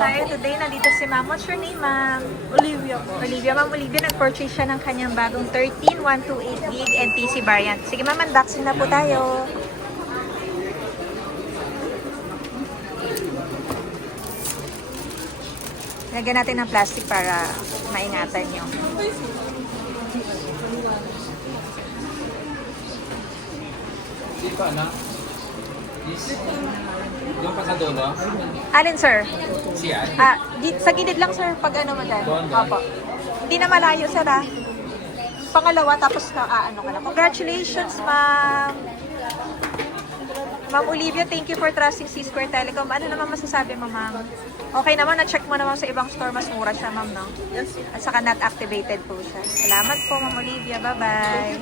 tayo today. Nandito si Ma'am. What's your name, Ma'am? Olivia po. Olivia. Ma'am Olivia, nag-purchase siya ng kanyang bagong 13128 gig and PC variant. Sige, Ma'am, unboxing na po tayo. Lagyan natin ng plastic para maingatan nyo. Di pa na? Yung pa sa dulo? Alin, sir? Siya? Sa gilid lang, sir, pag ano mo dyan. Doon. Opo. Hindi na malayo, sir, ah. Pangalawa, tapos ano ka na. Congratulations, ma'am. Ma'am Olivia, thank you for trusting C-Square Telecom. Ano naman masasabi mo, ma'am? Okay naman, na-check mo naman sa ibang store, mas mura siya, ma'am, no? Yes. At saka not activated po siya. Salamat po, Ma'am Olivia. Bye-bye.